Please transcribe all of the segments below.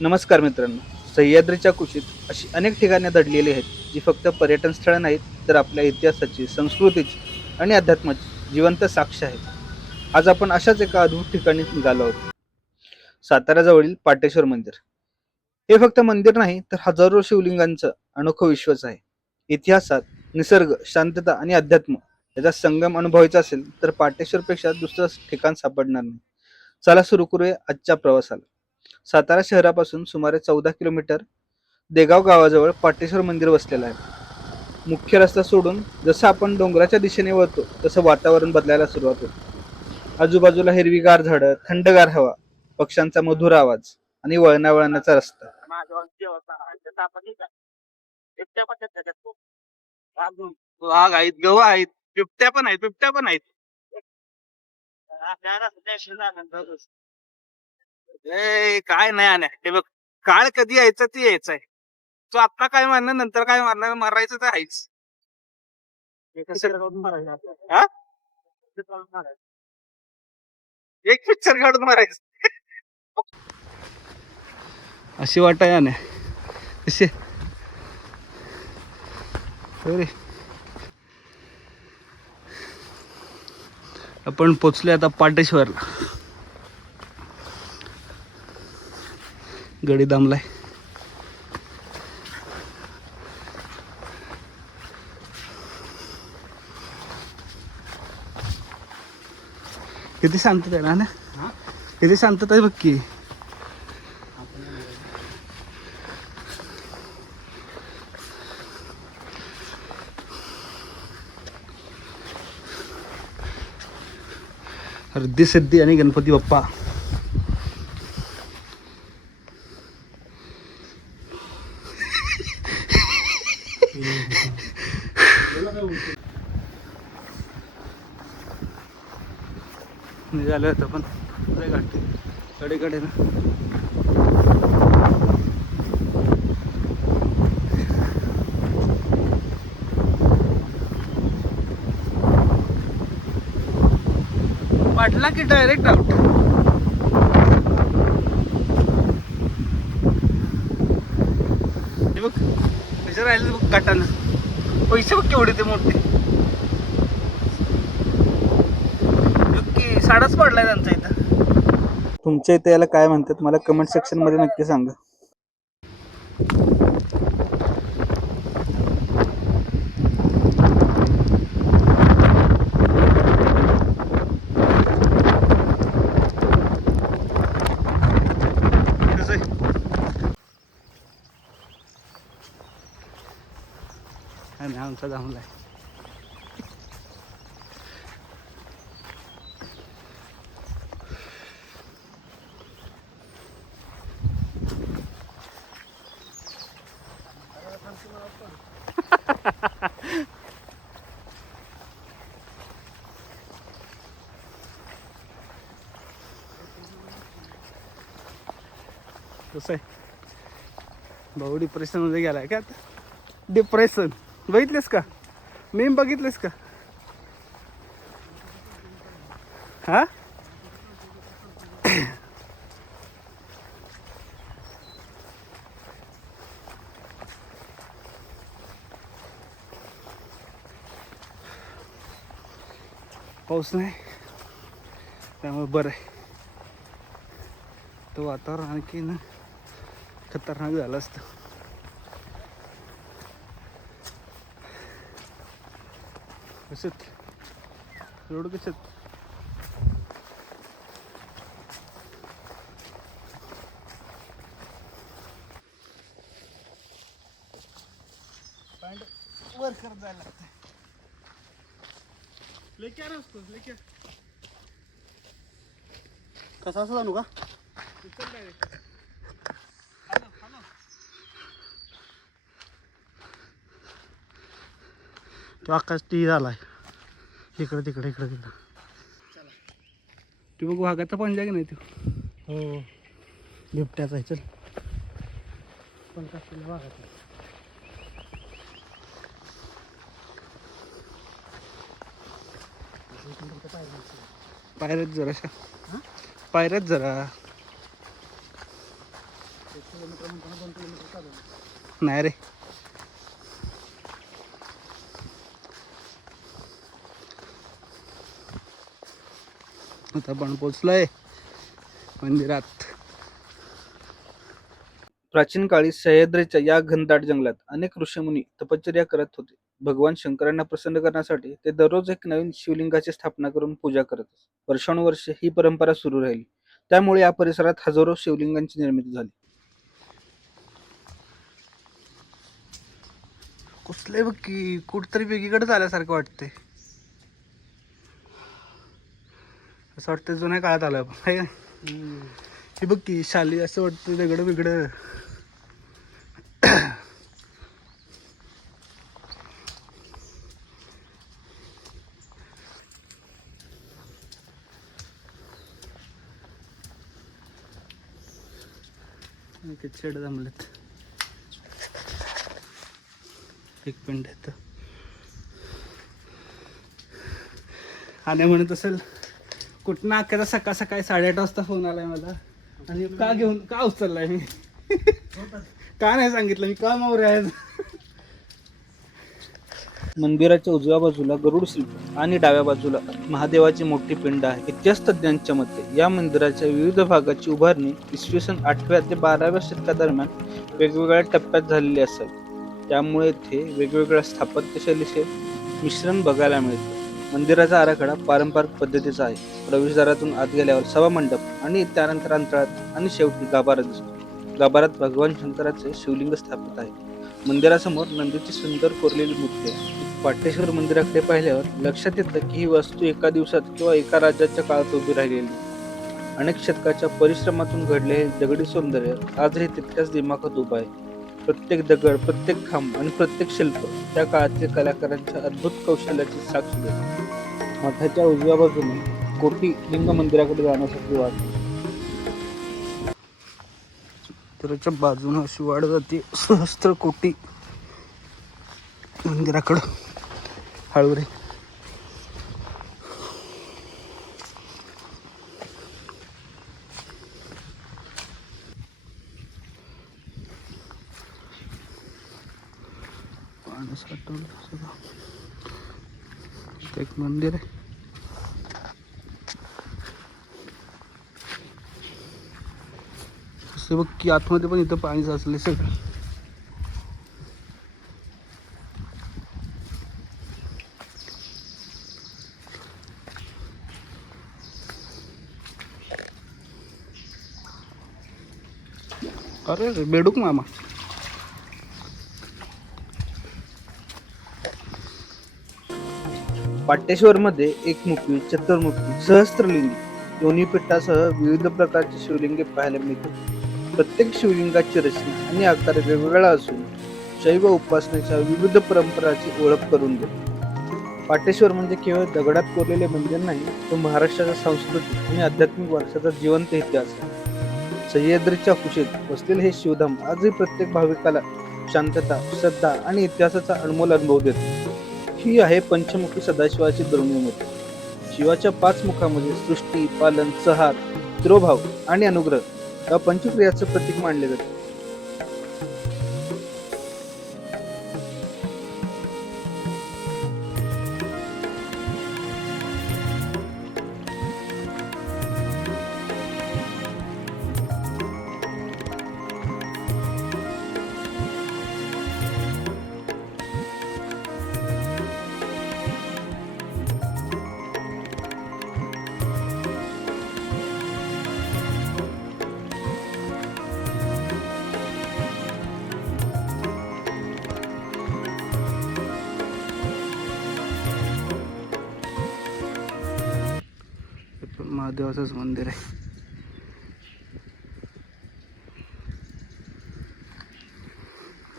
नमस्कार मित्रांनो. सह्याद्रीच्या कुशीत अशी अनेक ठिकाणे दडलेली आहेत जी फक्त पर्यटन स्थळ नाहीत तर आपल्या इतिहासाची, संस्कृतीची आणि अध्यात्माची जिवंत साक्ष आहेत. आज आपण अशाच एका अद्भुत ठिकाणी निघालो आहोत. साताऱ्याजवळील पाटेश्वर मंदिर. हे फक्त मंदिर नाही तर हजारो शिवलिंगांचं अनोखं विश्वच आहे. इतिहासात निसर्ग, शांतता आणि अध्यात्म याचा संगम अनुभवायचा असेल तर पाटेश्वरपेक्षा दुसरं ठिकाण सापडणार नाही. चला सुरू करूया आजच्या प्रवासाला. सातारा शहरापासून सुमारे 14 किलोमीटर देगाव गावाजवळ पाटेश्वर मंदिर वसलेलं आहे. मुख्य रस्ता सोडून जसं आपण डोंगराच्या दिशेने वळतो तसं वातावरण बदलायला सुरुवात होते. आजूबाजूला हिरवीगार झाडं, थंडगार हवा, पक्ष्यांचा मधुर आवाज आणि वळणावळणाचा रस्ता. वाघ आहेत, गव आहेत, बिबट्या पण आहेत, बिबट्या पण आहेत. काय नाही आण्या, हे बघ, काळ कधी यायचं ते यायचंय. तो आता काय मारणार, नंतर काय मारणार, मारायचं तर आहेच. हा? एक पिक्चर काढून मारायचं. अशी वाटाय ना कशी अरे आपण पोचले आता पाटेश्वरला. गडी दामलाय. किती शांतता आहे ना, किती शांतता आहे बघ की. रिद्धी सिद्धी आणि गणपती बाप्पा. निघालं होतं पण कडेकडे ना. वाटला की डायरेक्ट आउट. हे बघ पैसे राहिले बघ काटानं. पैसे बघ केवढे ते मोठे. साडाच पडलाय त्यांचा इथं. तुमच्या इथे याला काय म्हणतात मला कमेंट सेक्शन मध्ये नक्की सांगा. आणि आमचा जमलाय. कसं आहे भाऊ डिप्रेशन मध्ये गेलाय का आता. डिप्रेशन बघितलेस का, मी बघितलेस का. हा पाऊस नाही त्यामुळे बरं आहे. तो वातावरण आणखी ना खतरनाक झालं असतं. कशात रोड कशात. वर करत जायला लागतं. लेके आ रहा लेके कसा असं जाणू का. तो आकाश टी झालाय इकडे तिकडे इकडे तिकडं. तू बघ वाघाचा पंजा की नाही तू. हो बिबट्याचा आहे. चल पण कसं वाघाचा. पायऱ्यात जरा पायऱ्यात जरा नाही रे, आता आपण पोचलोय मंदिरात. प्राचीन काळी सह्याद्रीच्या या घनदाट जंगलात अनेक ऋषीमुनी तपश्चर्या करत होते. भगवान शंकरांना प्रसन्न करण्यासाठी ते दररोज एक नवीन शिवलिंगाची स्थापना करून पूजा करत असत. वर्षानुवर्षे ही परंपरा सुरू राहिली. त्यामुळे या परिसरात हजारो शिवलिंगांची निर्मिती झाली. कुठले बघ की कुठतरी वेगळीकडे आल्यासारखं वाटते. असं वाटतं जुन्या काळात आलं आपण, आहे का? हे बघ की शाली, असं वाटतं वेगळं वेगळं. शेड जमलेत. एक पिंड येत आणि म्हणत असेल कुठनं अख्याचा सकाळ सकाळी 8:30 वाजता फोन आलाय मला. आणि का उचललाय मी? का नाही सांगितलं मी, का मावरे आहेत? मंदिराच्या उजव्या बाजूला गरुड शिल्प आणि डाव्या बाजूला महादेवाची मोठी पिंड आहे. इतिहास तज्ञांच्या मते या मंदिराच्या विविध भागाची उभारणी इसवी सन 8व्या ते 12व्या शतकादरम्यान वेगवेगळ्या टप्प्यात झालेली असावी. त्यामुळे येथे वेगवेगळ्या स्थापत्यशैलीचे मिश्रण बघायला मिळते. मंदिराचा आराखडा पारंपरिक पद्धतीचा आहे. प्रवेशद्वारातून आत गेल्यावर सभामंडप आणि त्यानंतर अंतराळात आणि शेवटी गाभारा दिसतो. गाभारात भगवान शंकराचे शिवलिंग स्थापित आहे. मंदिरासमोर नंदीची सुंदर कोरलेली मूर्ती आहे. पाटेश्वर मंदिराकडे पाहिल्यावर लक्षात येतं की ही वास्तू एका दिवसात किंवा एका राज्याच्या काळात उभी राहिलेली. अनेक शतकाच्या परिश्रमातून घडलेले दगडी सौंदर्य आजही तितक्याच दिमाखात उभं आहे. प्रत्येक दगड, प्रत्येक खांब आणि प्रत्येक शिल्प त्या काळातील कलाकारांच्या अद्भुत कौशल्याची साक्ष देते. मठाच्या उजव्या बाजूने कोटी लिंग मंदिराकडे जाण्यासाठी वाट. मंदिराच्या बाजूने अशी वाढ जाते सहस्त्र कोटी मंदिराकडं. हळू रे. पाणी साठवलं सगळं. एक मंदिर आहे. असं बघ की आतमध्ये पण इथं पाणी साचले सगळं. अरे बेडूक मामा. पाटेश्वर मध्ये एकमुखी, चतुर्मुखी, सहस्त्रलिंगी, योनीपीठासह विविध प्रकारची शिवलिंगे पाहायला मिळतात. प्रत्येक शिवलिंगाची रचना आणि आकार वेगवेगळा असून शैव उपासनेच्या विविध परंपराची ओळख करून देतो. पाटेश्वर म्हणजे केवळ दगडात कोरलेले मंदिर नाही, तो महाराष्ट्राच्या सांस्कृतिक आणि आध्यात्मिक वारशाचा जिवंत इतिहास आहे. सह्याद्रीच्या कुशीत वसलेले हे शिवधाम आजही प्रत्येक भाविकाला शांतता, श्रद्धा आणि इतिहासाचा अनमोल अनुभव देतो. ही आहे पंचमुखी सदाशिवाची दुर्मिळ मूर्ती. शिवाच्या 5 मुखामध्ये सृष्टी, पालन, संहार, तिरोभाव आणि अनुग्रह या पंचक्रियाचं प्रतीक मानले जाते. महादेवाचंच मंदिर आहे.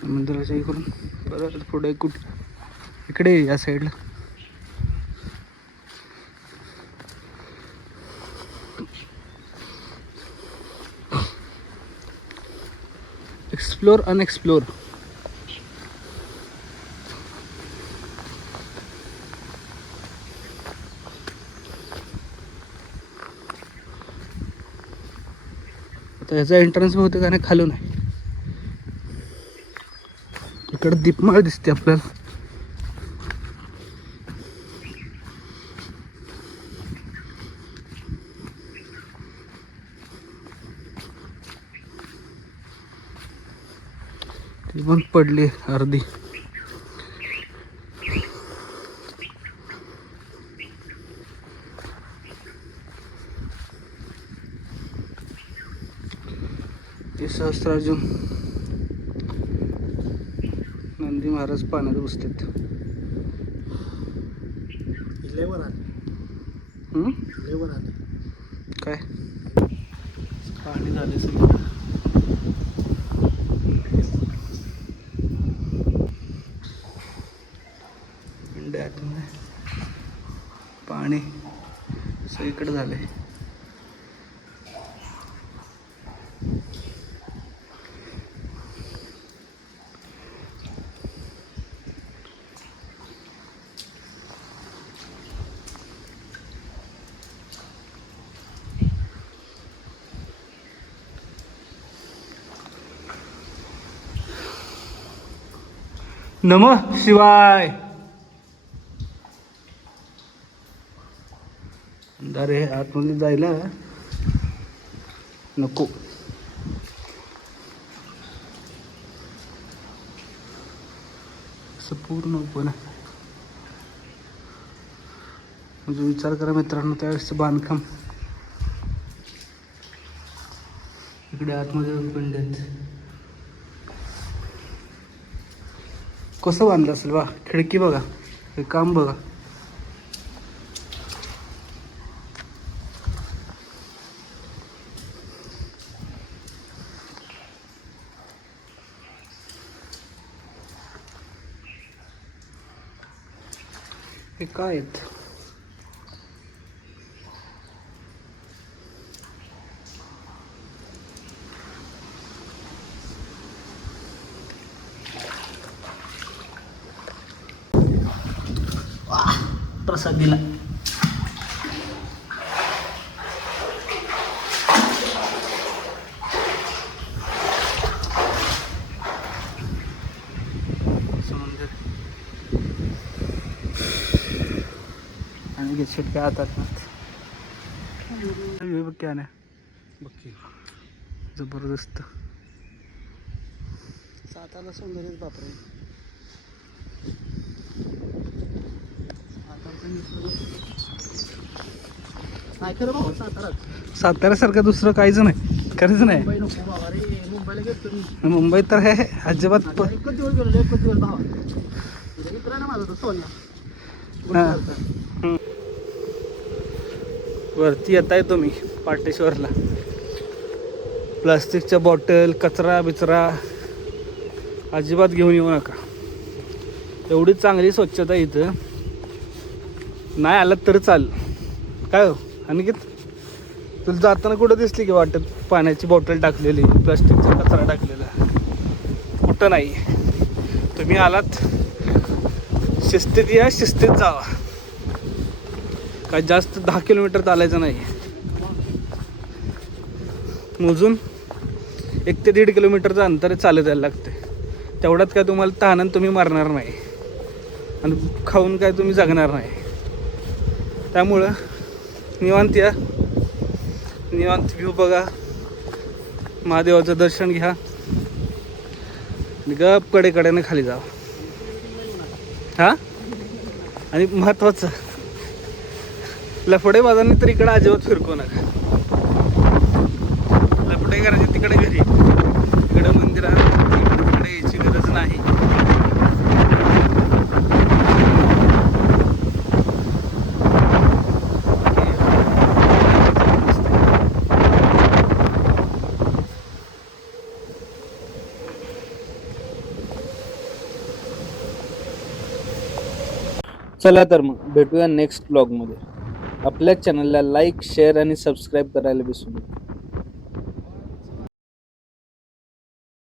मंदिराच्या इकडून बरं पुढे इकडे या साईडला एक्सप्लोर अनएक्सप्लोर. आता ह्याचा एंट्रन्स बहुतेक आणि खालून आहे. इकडे दीपमाळ दिसते आपल्याला. ती पण पडली अर्धी. हे सहस्रार्जुन नंदी महाराज पाण्यात बसतात. लेवर आले हम्म? लेवर आले काय पाणी झाले सगळं. इंडियातून पाणी सगळीकडे झाले. नमः शिवाय. अरे आतमध्ये जायला नको. असं पूर्ण ओपन आहे. म्हणजे विचार करा मित्रांनो, त्यावेळेसचं बांधकाम. इकडे आतमध्ये पिंड आहेत. कसं बांधलं असेल बा. खिडकी बघा, हे काम बघा. हे काय आहेत? प्रसाद दिला. आणि घेतशेट काय आता क्या नाही बघ, जबरदस्त. सातारला सौंदर्यच बापरे. नाही खरं भाऊ, साताराच. साताऱ्यासारखं दुसरं काहीच नाही, खरंच नाही. मुंबई नको बाबा रे. मुंबईला गेलो मी. मुंबईत तर हे अजिबात आता एकच दिवस गेलो, एकच दिवस भावा. मित्र आहे ना माझा तो सोन्या. हां. वरती येताय तुम्ही पाटेश्वरला. प्लास्टिकच्या बॉटल, कचरा बिचरा अजिबात घेऊन येऊ नका. एवढी चांगली स्वच्छता इथं. नाही आलं तर चाल. काय हो अनिकेत, तुला जाताना कुठं दिसली की वाटत पाण्याची बॉटल टाकलेली, प्लास्टिकचा कचरा टाकलेला? कुठं नाही. तुम्ही आलात शिस्तीत या, शिस्तीत जावा. काय जास्त 10 किलोमीटर चालायचं नाही. मोजून 1 ते 1.5 किलोमीटरचं अंतर चालत यायला लागते. तेवढ्यात काय तुम्हाला तहानं तुम्ही मरणार नाही आणि खाऊन काय तुम्ही जगणार नाही. त्यामुळं निवांत या, निवांत व्ह्यू बघा, महादेवाचं दर्शन घ्या, गप कडेकड्याने खाली जावा. हां, आणि महत्त्वाचं लफडे बाजारने तर इकडे अजिबात फिरकू नका. लफडे करायचे तिकडे घरी, इकडे मंदिरात इकडे यायची गरज नाही. चला तर मग भेटूया नेक्स्ट ब्लॉगमध्ये. आपल्या चॅनलला लाईक, शेअर आणि सबस्क्राईब करायला विसरू नका.